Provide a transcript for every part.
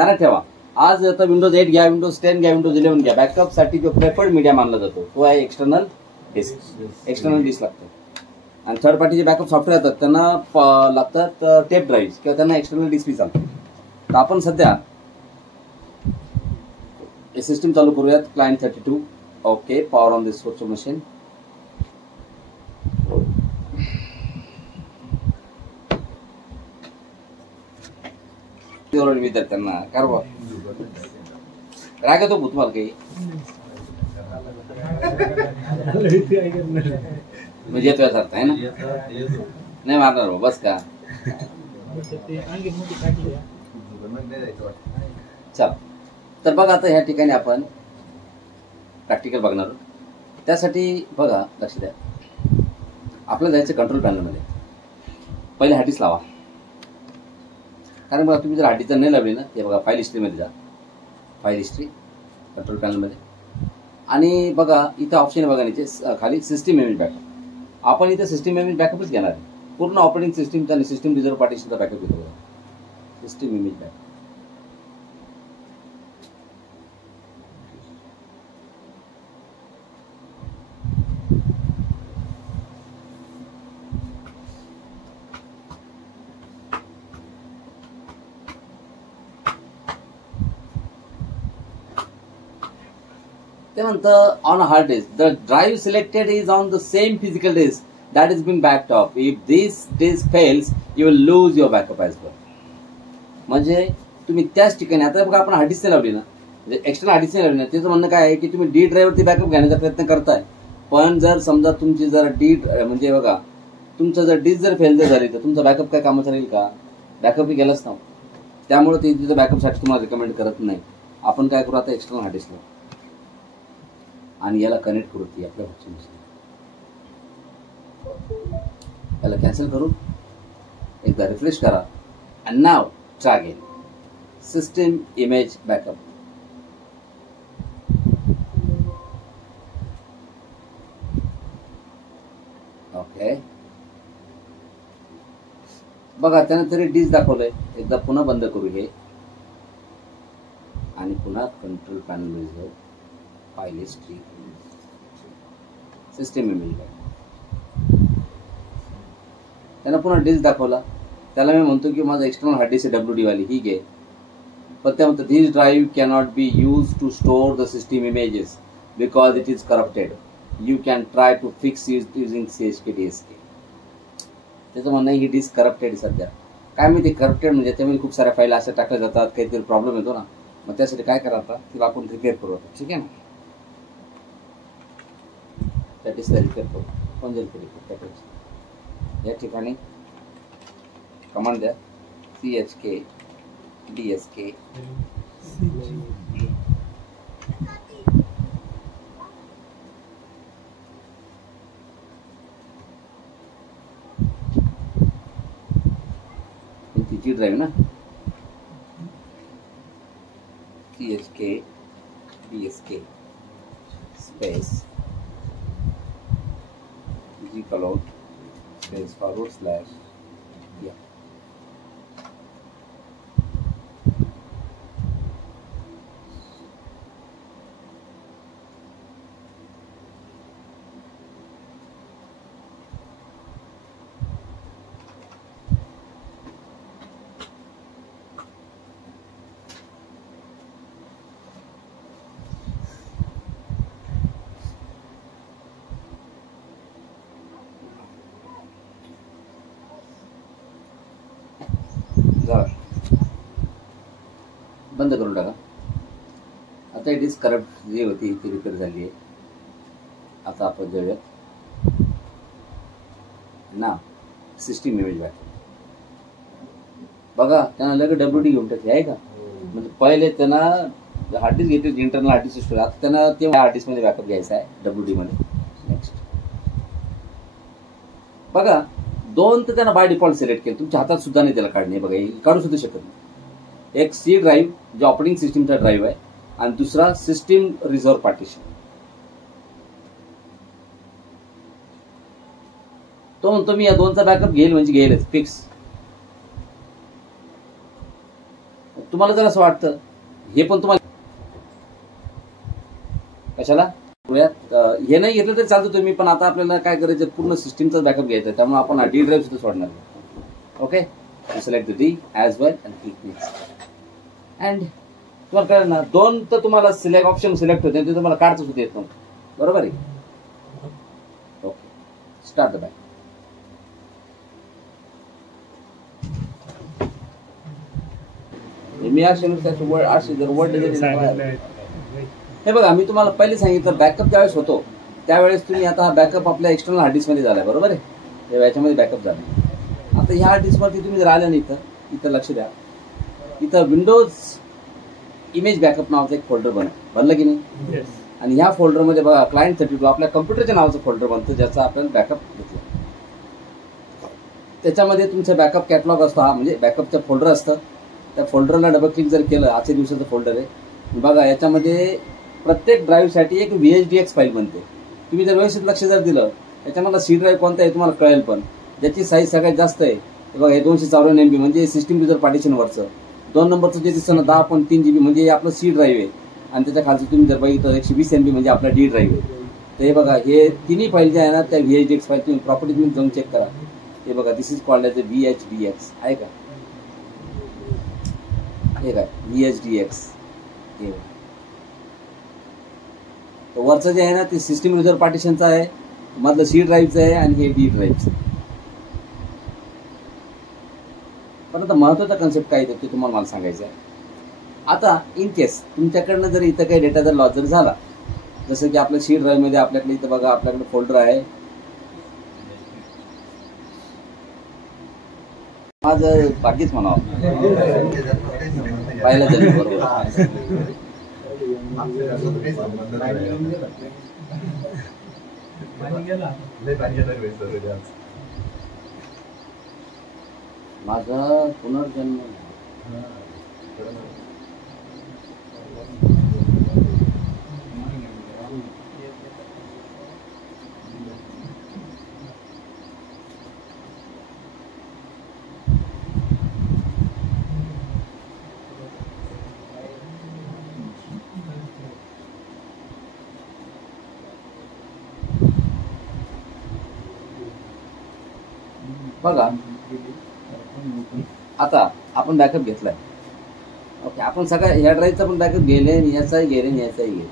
ध्यानात ठेवा, आज आता विंडोज 8 घ्या, विंडोज 10 घ्या, विंडोज 11 घ्या, बॅकअप साठी जो प्रेफर्ड मीडिया मानला जातो तो आहे एक्सटर्नल डिस्क. एक्सटर्नल डिस्क लागतं. आणि थर्ड पार्टीचे बॅकअप सॉफ्टवेअर येतात त्यांना लागतात टेप ड्राईव्ह किंवा त्यांना एक्सटर्नल डिस्क चालतात. तर आपण सध्या सिस्टीम चालू करूयात. Client 32. Okay, power on this virtual machine. विद्यार्थ्यांना कारवा राग येतो तुम्हाला काही म्हणजे येतो याचा अर्थ आहे ना, नाही मारणार बस का. चल, तर बघा आता ह्या ठिकाणी आपण प्रॅक्टिकल बघणार आहोत. त्यासाठी बघा लक्ष द्या, आपल्याला जायचं कंट्रोल पॅनलमध्ये. पहिले हार्डिस्क लावा, कारण बघा तुम्ही जर हार्डिस्क नाही लावली ना, ते बघा फाईल हिस्ट्रीमध्ये जा, फाईल हिस्ट्री कंट्रोल पॅनलमध्ये. आणि बघा इथं ऑप्शन आहे बघा नीचे खाली सिस्टीम इमेज बॅकअप. आपण इथं सिस्टीम इमेज बॅकअपच घेणार आहे. पूर्ण ऑपरेटिंग सिस्टीमचा आणि सिस्टीम रिझर्व्ह पार्टिशनचा बॅकअप घेतो बघा, सिस्टीम इमेज बॅकअप. त्यानंतर on hard disk the drive selected is on the same physical disk that is being backed up. If this disk fails, you will lose your backup as well. म्हणजे तुम्ही त्याच ठिकाणी आता बघा आपण hard disk लावली ना, म्हणजे एक्स्टर्नल हार्ड डिस्क लावली ना, त्याचं म्हणणं काय आहे की तुम्ही डी ड्राईव्हवरती बॅकअप घेण्याचा प्रयत्न करताय. पण जर समजा तुमची जर म्हणजे बघा तुमचं जर डिस्क जर फेल झाली तर तुमचा बॅकअप काय कामाचा राहील का? बॅकअप गेलाच ना. त्यामुळे ते तिथं बॅकअपसाठी तुम्हाला रिकमेंड करत नाही. आपण काय करू आता एक्स्टर्नल हार्ड डिस्कला आणि याला कनेक्ट करू ती आपल्या व्हर्च्युअल. याला कॅन्सल करून एकदा रिफ्रेश करा. And now try again system image backup. Okay, बघा त्यानं तरी डिस्क दाखवलंय. एकदा पुन्हा बंद करू हे आणि पुन्हा कंट्रोल पॅनल जाऊ, file history, system image backup. त्यांना पुन्हा डिस्क दाखवला. त्याला मी म्हणतो की माझा एक्सटर्नल हार्ड डिस्क WD वाली ही घे. पण त्या म्हणतो this drive cannot be use to store the system images because it is corrupted. You can try to fix using CHK DSK. त्याचं म्हणणं ही डिस्क करप्टेड सध्या. काय माहिती करप्टेड म्हणजे त्यामध्ये खूप साऱ्या फाईल अशा टाकल्या जातात, काहीतरी प्रॉब्लेम येतो ना. मग त्यासाठी काय करा आता तिला आपण रिपेअर करू आता, ठीक आहे ना. त्या डिस्कला रिपेअर करू. पण जर या ठिकाणी कमांड द्या CHK DSK तिची ड्राईव्ह ना, CHK DSK space gcloud space / yeah. बंद करून टाका. आता डिस्क करप्ट जी होती ती रिपेअर झाली आहे. आता आपण जाऊयात ना सिस्टीम इमेज बॅकअप. बघा त्यांना लगेच WD घेऊन टाकली आहे का. म्हणजे पहिले त्यांना हार्ड डिस्क घेतली इंटरनल हार्ड डिस्क. आता त्यांना ते हार्ड डिस्क मध्ये बॅकअप घ्यायचा आहे WD मध्ये. नेक्स्ट बघा दोन तर त्यांना बाय डिफॉल्ट सिलेक्ट केलं. तुमच्या हातात सुद्धा नाही त्याला काढणे. बघा काढू सुद्धा शकत नाही. एक C ड्राईव्ह जो ऑपरेटिंग सिस्टीमचा ड्राईव्ह आहे आणि दुसरा सिस्टीम रिझर्व्ह पार्टिशन. तो म्हणतो मी या दोनचा बॅकअप घेईल म्हणजे घेईलच फिक्स. तुम्हाला तुम्हाला जर असं वाटतं हे पण तुम्हाला कशाला हे नाही घेतलं तरी चालतं तुम्ही, पण आता आपल्याला काय करायचं पूर्ण सिस्टीमचा बॅकअप घ्यायचा, त्यामुळे आपण डी ड्राईव्ह सुद्धा सोडणार. Okay, select the D as well and click next. And तुम्हाला कळलं ना, 2 तर तुम्हाला सिलेक्ट ऑप्शन सिलेक्ट होते ते तुम्हाला काढता सुद्धा येत नव्हतं. बरोबर आहे. Okay, start the back. मी हे बघा, मी तुम्हाला पहिले सांगितलं बॅकअप ज्यावेळेस होतो त्यावेळेस तुम्ही आता हा बॅकअप आपल्या एक्सटर्नल हार्ड डिस्कमध्ये झालाय. बरोबर आहे, याच्यामध्ये बॅकअप झाला. आता ह्या हार्ड डिस्कवरती तुम्ही जर आल्या ना इथं लक्ष द्या, इथं विंडोज इमेज बॅकअप नावाचं एक फोल्डर बनलं की नाही. आणि ह्या फोल्डरमध्ये बघा क्लायंट 32 आपल्या कम्प्युटरच्या नावाचं फोल्डर बनतं ज्याचा आपल्याला बॅकअप घेतला. त्याच्यामध्ये तुमचा बॅकअप कॅटलॉग असतो, हा म्हणजे बॅकअपचं फोल्डर असतं. त्या फोल्डरला डबल क्लिक जर केलं, आजच्या दिवसाचं फोल्डर आहे बघा, याच्यामध्ये प्रत्येक ड्राईव्हसाठी एक VHDX फाईल बनते. तुम्ही जर व्यवस्थित लक्ष जर दिलं त्याच्यामध्ये सी ड्राईव्ह कोणता आहे तुम्हाला कळेल, पण ज्याची साईज सगळ्यात जास्त आहे ते बघा हे 254 MB म्हणजे सिस्टीम युजर पार्टिशनवरचं. 2 नंबरचं जे दिसतं ना 10.3 GB म्हणजे हे आपलं सी ड्राईव्ह आहे. आणि त्याच्या खालचं तुम्ही जर बघितलं 120 MB म्हणजे आपला डी ड्राईव्ह आहे. तर हे बघा हे तिन्ही फाईल ज्या आहे ना त्या VHDX फाईल तुम्ही प्रॉपर्टी तुम्ही जाऊन चेक करा. हे बघा this is called as a VHDX आहे का, हे काय VHDX. हे वरचं जे आहे ना ते सिस्टीम युजर पार्टिशनचं आहे, मधलं सी ड्राईव्हचं आहे आणि हे डी ड्राईव्हचं. पण आता महत्त्वाचा कन्सेप्ट काय ते तुम्हाला मला सांगायचं आहे. आता इन केस तुमच्याकडनं जर इथं काही डेटा जर लॉस जर झाला, जसं की आपल्या सी ड्राईव्हमध्ये आपल्याकडे इथं बघा आपल्याकडे फोल्डर आहे, माझं भाग्यच म्हणावं पाहिलं जाईल. बरोबर, माझा पुनर्जन्म बघा. आता आपण बॅकअप घेतलाय. ओके, आपण सगळ्या ह्या ड्राईव्हचा पण बॅकअप गेले आणि याचाही गेले आणि याचाही गेले.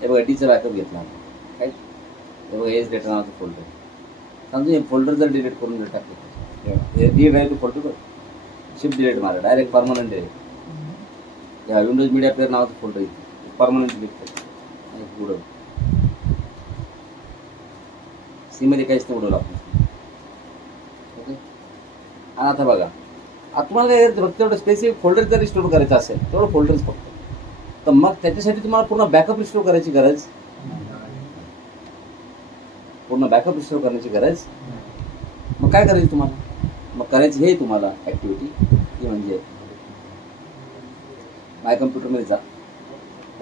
हे बघा डीचा बॅकअप घेतला काय, हे बघा हेच डेटा नावाचं फोल्डर. समजा हे फोल्डर जर डिलीट करून जर टाकलं, हे D drive folder shift delete मारा, डायरेक्ट परमनंट डिलीट. या विंडोज मीडिया प्लेअर नावाचं फोल्डर परमनंट डिलीट करतो आणि पुढं सीमध्ये काहीच नाही उडवलं आपण. ओके, आणि आता बघा आता तुम्हाला काय करायचं, फक्त तेवढं स्पेसिफिक फोल्डर जर रिस्टोर करायचं असेल तेवढं फोल्डर्स फक्त, तर मग त्याच्यासाठी तुम्हाला पूर्ण बॅकअप रिस्टोर करायची गरज, पूर्ण बॅकअप रिस्टोर करण्याची गरज. मग काय करायचं तुम्हाला, मग करायचं हे तुम्हाला ॲक्टिव्हिटी ही म्हणजे माय कम्प्युटरमध्ये जा.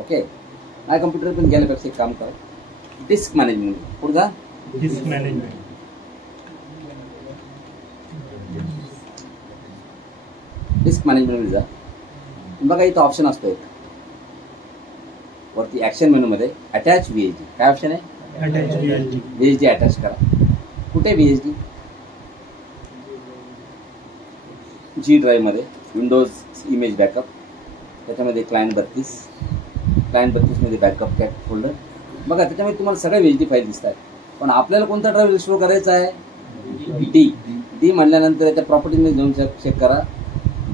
ओके, माय कम्प्युटर पण गेल्यापेक्षा एक काम करा, डिस्क मॅनेजमेंट पुढे जा. डिस्क मॅनेजमेंट, डिस्क मॅनेजमेंटमध्ये जा. बघा इथं ऑप्शन असतो एक वरती ॲक्शन मेनूमध्ये अटॅच VHD. काय ऑप्शन आहे, VHD अटॅच करा. कुठे VHD, जी ड्राईव्हमध्ये विंडोज इमेज बॅकअप, त्याच्यामध्ये क्लायंट 32 मध्ये बॅकअप कॅट फोल्डर. बघा त्याच्यामध्ये तुम्हाला सगळ्या VHD फाईल दिसत आहेत, पण आपल्याला कोणता ड्राईव्ह रिस्टोर करायचा आहे, डी म्हणल्यानंतर याच्या प्रॉपर्टीमध्ये जाऊन चेक करा,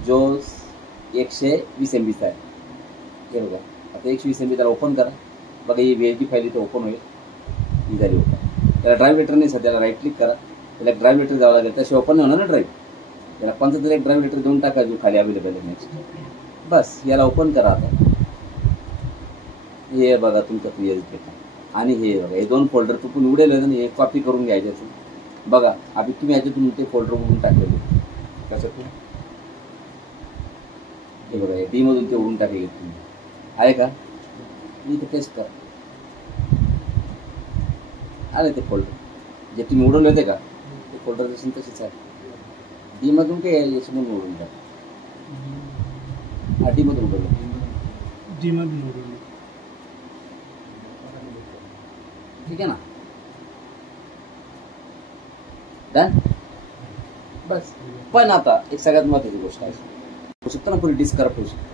जो 120 MBचा आहे. हे बघा आता 120 MB त्याला ओपन करा. बघा ही VHD फाईल इथे ओपन होईल, ही झाली ओपन. त्याला ड्राईव्ह लेटर नाही सध्याला राईट क्लिक करा, त्याला ड्राईव्ह लेटर द्यावं लागेल, त्याशिवाय ओपन नाही होणार ना ड्राईव्ह. त्याला कोणतं तरी एक ड्राईव्ह लेटर देऊन टाका जो खाली अवेलेबल आहे. नेक्स्ट बस याला ओपन करा. आता हे बघा तुमचं VHD डेटा आणि हे बघा हे 2 फोल्डर तुम्ही उडेल ना, हे कॉपी करून घ्यायचे. बघा आधी तुम्ही याच्यातून ते फोल्डर उडून टाकलेले कशातून, हे बघा हे डी मधून ते उडून टाकले तुम्ही आहे का, इथे टेस्ट करा. आले ते फोल्डर जे तुम्ही उडवले होते का, ते फोल्डर जसे तसेच आहे. डी मधून काय याच्यामधून उडून टाक. हा डी मधून उघडलं. डी मधून उघडलं. ठीक आहे ना. डन. बस. पण आता एक सगळ्यात महत्त्वाची गोष्ट आहे, होऊ शकतं ना पुढे डिस्करप्ट होऊ शकतं.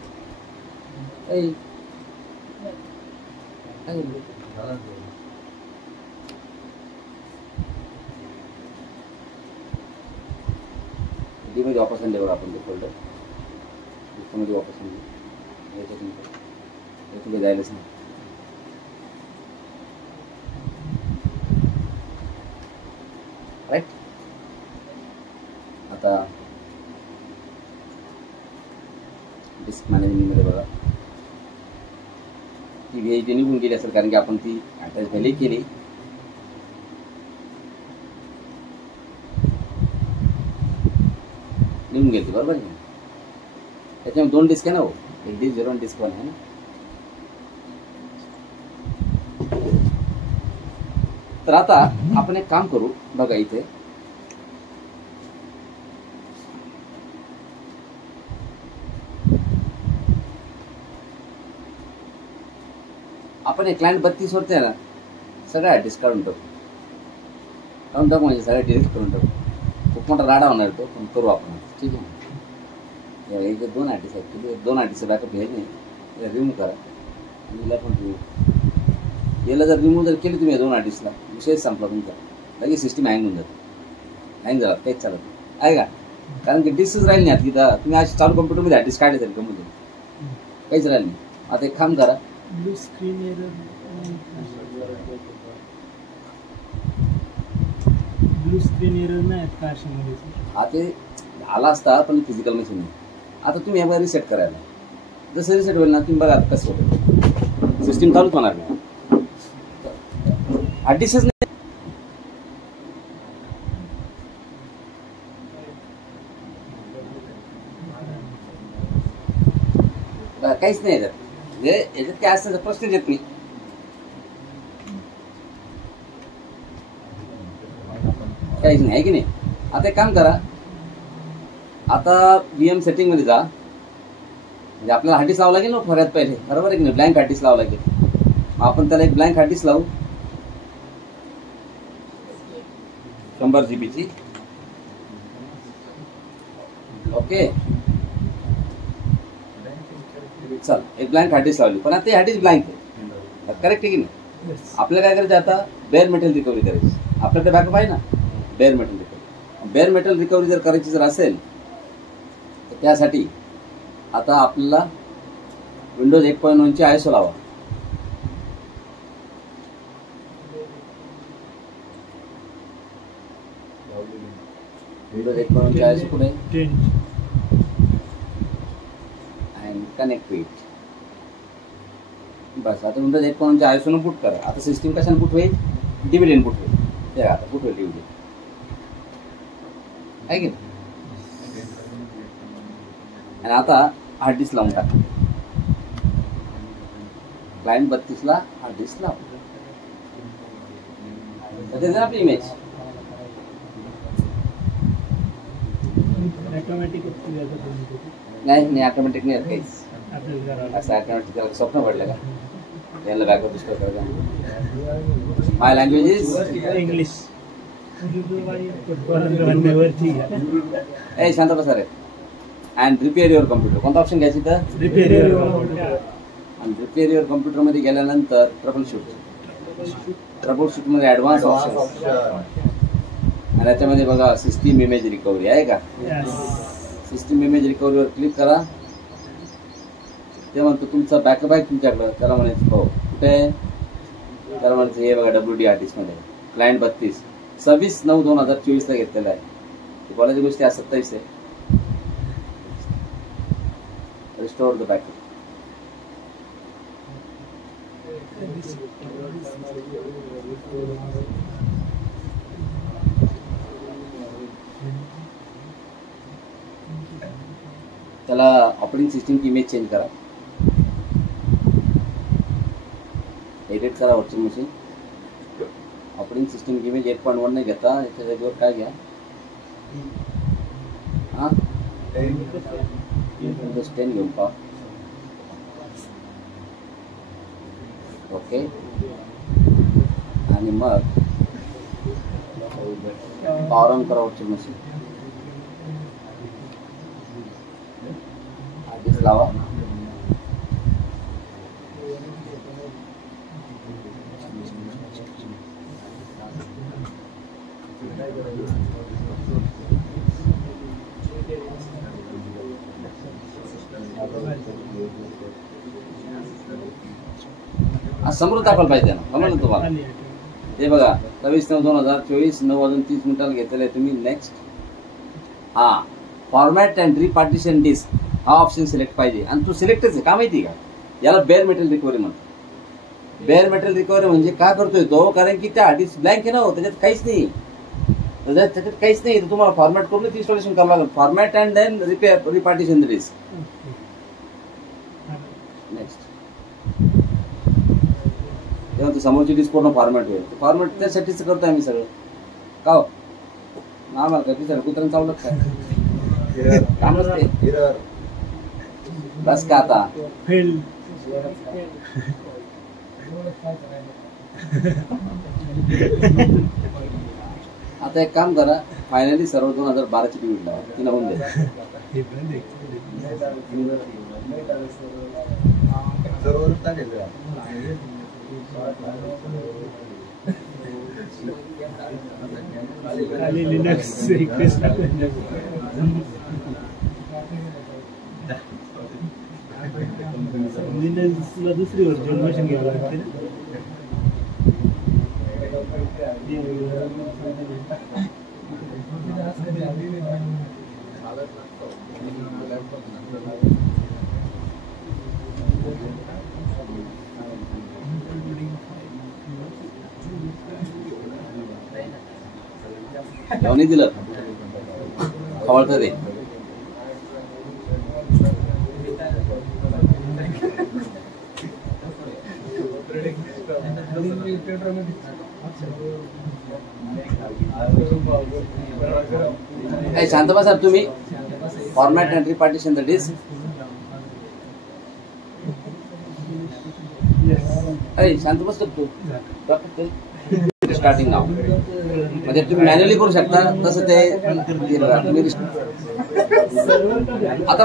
डी मध्ये वापस आणले बघा आपण ते फोल्डर, मध्ये वापस आणले, याच्यातून जायलाच नाही. राईट. आता डिस्क मॅनेजमेंट मध्ये बघा ती व्हीआयडी निघून गेली असेल, कारण की आपण ती अटॅच व्हॅली केली. निघून गेली बरोबर आहे. त्याच्यामध्ये 2 डिस्क आहे ना, एक डिस्क 0 आणि डिस्क 1 आहे ना. तर आता आपण एक काम करू बघा, इथे आपण एक क्लायंट 32 वरती आहे ना, सगळ्या ॲड्रेस काढून टाकू म्हणजे सगळ्या डिलीट करून टाकू. खूप मोठा राडा होणार तो, पण करू आपण. ठीक आहे. याचे 2 ॲड्रेस आहेत, 2 ॲड्रेसचं बॅकअप हे नाही, याला रिमूव्ह करा आणि याला पण रिमूव्ह. याला जर रिमूव्ह जर केली तुम्ही 2 ॲड्रेसला, विषय संपला तुमचा. लगेच सिस्टीम हँग होऊन जाते. हँग झाला काहीच चालत नाही आहे का, कारण की डिस्कच राहील नाही. आता तिथं तुम्ही आज चालू कम्प्युटरमध्ये ॲड्रेस काढले तरी कमी काहीच राहील नाही. आता एक काम करा, ब्लू स्क्रीन एरर नाही का अशामध्ये. हा ते आला असता पण फिजिकल मशीन नाही. आता तुम्ही यावर रिसेट करायला, जसं रिसेट होईल ना तुम्ही बघा आता कसं होतं, सिस्टीम चालूच होणार नाही. ॲड्रेसच नाही. काहीच नाही याच्यात, म्हणजे याच्यात काय असतं प्रश्नच येत नाही. काहीच नाही आहे की नाही. आता एक काम करा, आता VM सेटिंग मध्ये जा. म्हणजे आपल्याला हार्ड डिस्क लावावं लागेल ना फर्यात पहिले, बरोबर आहे की नाही. ब्लँक हार्ड डिस्क लावावं लागेल. मग आपण त्याला एक ब्लँक हार्ड डिस्क लावू 100 GB ची. ओके चल, एक ब्लँक हार्ड डिस्क लावली, पण आता हार्ड डिस्क ब्लँक आहे. करेक्ट आहे की नाही. आपल्याला काय करायचं, आता बेअर मेटल रिकव्हरी करायची. आपल्याकडे बॅकअप आहे ना, bare metal recovery. Bare metal recovery जर करायची जर असेल तर त्यासाठी आता आपल्याला विंडोज 1.1 ची ISO लावा. विंडोज 1.1 ची ISO कुठे अँड कनेक्ट इट. बस आता विंडोज 1.1 ची ISO न बूट करा. आता सिस्टीम कशाने बूट होईल, डिव्हिडंड बूट होईल. ते आता बूट होईल डिव्हिडंड आहे की. आणि आता हार्ड डिस्क लावून टाका. क्लायंट 32 ला हार्ड डिस्क लाव. त्याचे आपली इमेज नाही ऑटोमॅटिक नाही काहीच. असं ऑटोमॅटिक स्वप्न पडलं का याला बॅकअप डिस्टोर करायला. My language is English. ए शांत बसा रे. And repair your computer. कोणता ऑप्शन घ्यायची तर रिपेअर युअर कम्प्युटर. आणि रिपेअर युअर कम्प्युटर मध्ये गेल्यानंतर ट्रबल शूट मध्ये ऍडव्हान्स ऑप्शन आणि त्याच्यामध्ये बघा सिस्टीम इमेज रिकव्हरी आहे का. सिस्टीम इमेज रिकव्हरीवर क्लिक करा. ते म्हणतो तुमचा बॅकअप आहे तुमच्याकडं. त्याला म्हणायचं हो कुठे, त्याला म्हणायचं हे बघा WD आर्टिस्ट मध्ये क्लायंट 32 26/9/2024 ला घेतलेला आहे. बोलायची गोष्टी आज 27 आहे. Restore the backup. त्याला ऑपरेटिंग सिस्टीम की इमेज चेंज करा. एडिट करा व्हर्च्युअल मशीन. ऑपरेटिंग सिस्टीम की इमेज 8.1 नाही घेता, याच्या जागेवर काय घ्या, हां Windows 10 घेऊन पहा. ओके. आणि मग पॉवर ऑन करा व्हर्च्युअल मशीन. आधीच लावा. समोर दाखवलं पाहिजे ना, समजलं तुम्हाला. हे बघा 23/9/2024 9:30 घेतलेलं आहे तुम्ही. नेक्स्ट. हा फॉर्मॅट अँड रिपार्टिशन डिस्क हा ऑप्शन सिलेक्ट पाहिजे. आणि तू सिलेक्टच आहे का माहिती का. याला बेअर मेटल रिकव्हरी म्हणतो. बेअर मेटल रिकव्हरी म्हणजे का करतोय तो, कारण की त्या डिस्क ब्लँक आहे ना, त्याच्यात काहीच नाही. त्याच्यात काहीच नाही, तर तुम्हाला फॉर्मॅट करून इन्स्टॉलेशन करावं लागेल. Format and then repartition the disk. Next. तेव्हा ते समोरची डिस्क पूर्ण फॉर्मॅट होईल. फॉर्मॅट त्यासाठीच करतोय आम्ही सगळं. का हो आम्हाला काय तिथं कुत्र्यानं चावलं काय काम नसते. बस का आता फेल. आता एक काम करा, फायनली सर्व 2012ची टीव्ही लावा. तिला होऊन द्या. लिनक्स रिक्वेस्ट लिनक्सला दुसरी व्हर्च्युअल मशीन घ्यावं लागते ना. नाही दिलं खवळतं ते. शांत बसा तुम्ही. Format and repartition the disk. शांत बसतो तू. स्टार्टिंग नाव म्हणजे तुम्ही मॅन्युअली करू शकता तसं ते. आता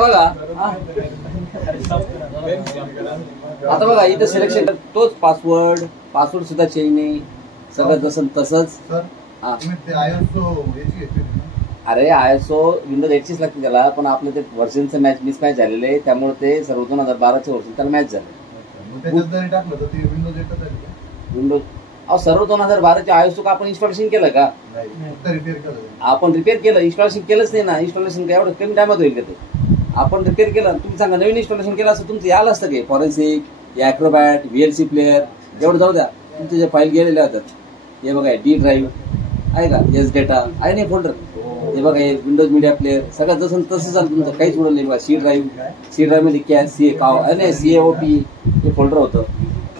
बघा इथं सिलेक्शन तोच पासवर्ड सुद्धा चेंज नाही, सगळं जसं तसंच. अरे ISO विंडोज 8 लागते त्याला, पण आपलं ते व्हर्जनचं मिसमॅच झालेलं आहे, त्यामुळे ते सर्व 2012चं व्हर्जन त्याला मॅच झालं. विंडोज सर्व 2012च्या ISO का आपण इन्स्टॉलेशन केलं का. आपण रिपेअर केलं, इन्स्टॉलेशन केलंच नाही ना. इन्स्टॉलेशन काय एवढं कमी टायमात होईल का ते. आपण रिपेअर केलं. तुम्ही सांगा नवीन इन्स्टॉलेशन केलं असं तुमचं आलं असतं की फॉरेन्सिक, ॲक्रोबॅट, VLC प्लेअर एवढं जाऊ द्या. तुमचे जे फाईल गेलेल्या होतात हे बघा, D ड्राईव्ह आहे का, S डेटा आहे नाही फोल्डर. हे बघा हे विंडोज मीडिया प्लेअर सगळं जसं तसं झालं तुमचं, काहीच उडलं नाही बघा. C ड्राईव्ह मध्ये कॅश नाही CAOP हे फोल्डर होतं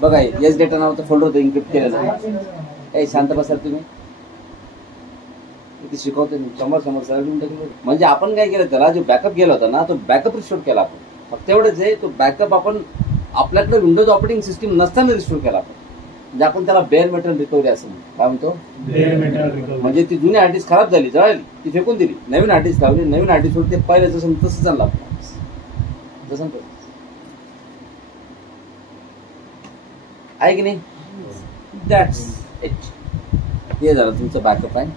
बघा. S डेटा नावाचं फोल्डर होतं इन्क्रिप्ट केलेलं. काही शांत बसाल तुम्ही. किती शिकवते समोर सगळं. म्हणजे आपण काय केलं, त्याला जो बॅकअप गेला होता ना तो बॅकअप रिस्टोर केला आपण. फक्त एवढंच आहे, तो बॅकअप आपण आपल्याकडे विंडोज ऑपरेटिंग सिस्टीम नसताना रिस्टोर केला आपण. म्हणजे आपण त्याला बेअर मेटल रिकव्हरी असं काय म्हणतो. म्हणजे ती जुनी हार्ड डिस्क खराब झाली, जळाली, ती फेकून दिली, नवीन हार्ड डिस्क लावली. नवीन हार्ड डिस्क ते पहिले जसं तसं चाललं जसं आहे की नाही. That's it. हे झालं तुमचं बॅकअप आहे.